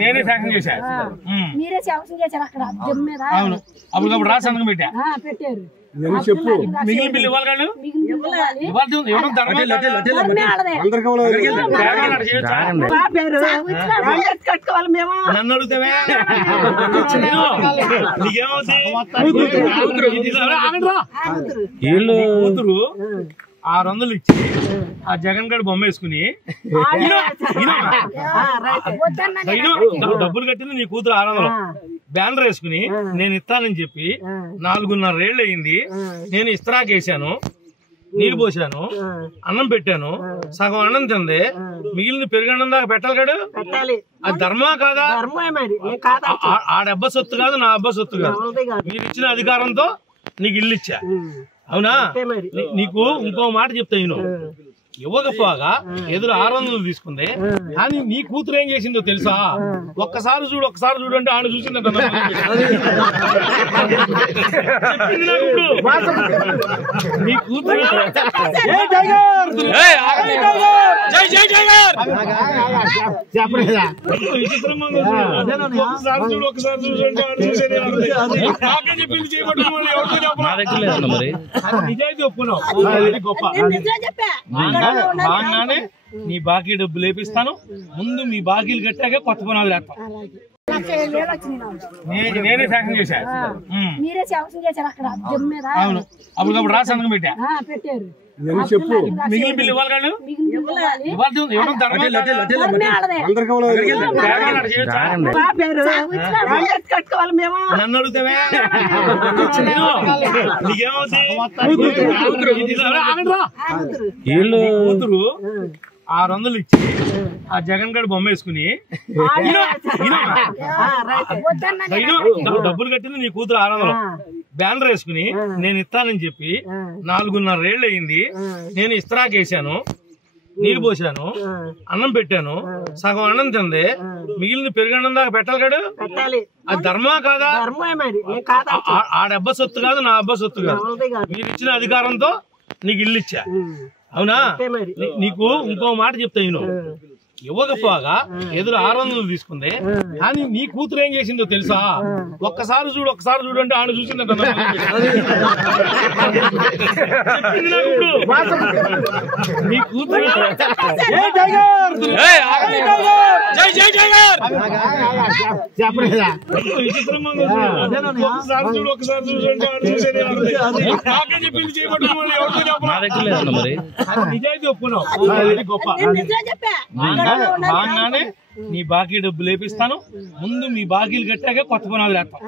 నేనే శాంక్షన్ చేశా. మీరే శాంక్షన్ చేశారు అక్కడ మీద. అవును, అప్పుడు రాసి సంతకం పెట్టారు. చెప్పు, మిగిలిన బిల్లు ఇవ్వాలి కాదు, ఇవ్వడం కట్టుకోవాలి మేము. నన్ను అడుగుతావే కూతురు 600 ఇచ్చి ఆ జగన్ గడి బొమ్మ వేసుకుని డబ్బులు కట్టింది నీ కూతురు 600 బ్యానర్ వేసుకుని నేను ఇస్తానని చెప్పి 4.5 ఏళ్ళు అయింది. నేను ఇస్త్రాకేసాను, నీళ్ళు పోసాను, అన్నం పెట్టాను, సగం అన్నం తింది, మిగిలిన పెరుగన్నం దాకా పెట్టాలి కాడు. అది ధర్మా కాదా? ఆ డబ్బా సొత్తు కాదు, నా అబ్బా సొత్తు కాదు. మీరు ఇచ్చిన అధికారంతో నీకు ఇల్లు ఇచ్చా, అవునా? నీకు ఇంకో మాట చెప్తా, నేను ఇవ్వకపోగా ఎదురు 600 తీసుకుంది. కానీ నీ కూతురు ఏం చేసిందో తెలుసా? ఒక్కసారి చూడు అంటే ఆడ చూసిందంట. నీ కూతురు ఒకసారి చూడు అంటే ఆడ చూసేది. పెళ్లి చేయబట్టి నిజాయితీ ఒప్పుకున్నావు, గొప్ప. బాగానే నీ బాకీ డబ్బులు లేపిస్తాను. ముందు మీ బాకీలు కట్టాక కొత్త పునాదులు వేస్తాం. నేనే శాంక్షన్ చేశా. మీరే శాంక్షన్ చేశారు అక్కడ మీద. అవును, అప్పుడు రాసి సంతకం పెట్టారు. చెప్పు, మిగిలిన బిల్లు ఇవ్వాలి కాదు, ఇవ్వడం కట్టుకోవాలి మేము. నన్ను అడుగుతావే కూతురు 600 ఇచ్చి ఆ జగన్ గడి బొమ్మ వేసుకుని డబ్బులు కట్టింది నీ కూతురు 600 బ్యానర్ వేసుకుని నేను ఇస్తానని చెప్పి 4.5 ఏళ్ళు అయింది. నేను ఇస్త్రాకేసాను, నీళ్ళు పోసాను, అన్నం పెట్టాను, సగం అన్నం తింది, మిగిలిన పెరుగన్నం దాకా పెట్టాలి కాడు. అది ధర్మా కాదా? ఆ డబ్బా సొత్తు కాదు, నా అబ్బా సొత్తు కాదు. మీరు ఇచ్చిన అధికారంతో నీకు ఇల్లు ఇచ్చా, అవునా? నీకు ఇంకో మాట చెప్తా, నేను ఇవ్వకపోగా ఎదురు 600 తీసుకుంది. కానీ నీ కూతురు ఏం చేసిందో తెలుసా? ఒక్కసారి చూడు అంటే ఆడ చూసిందంట. నీ కూతురు ఒకసారి చూడు అంటే ఆడ చూసేది. పెళ్లి చేయబట్టి నిజాయితీ ఒప్పుకున్నావు, గొప్ప. బాగానే నీ బాకీ డబ్బులు లేపిస్తాను. ముందు మీ బాకీలు కట్టాక కొత్త పునాదులు వేస్తాం.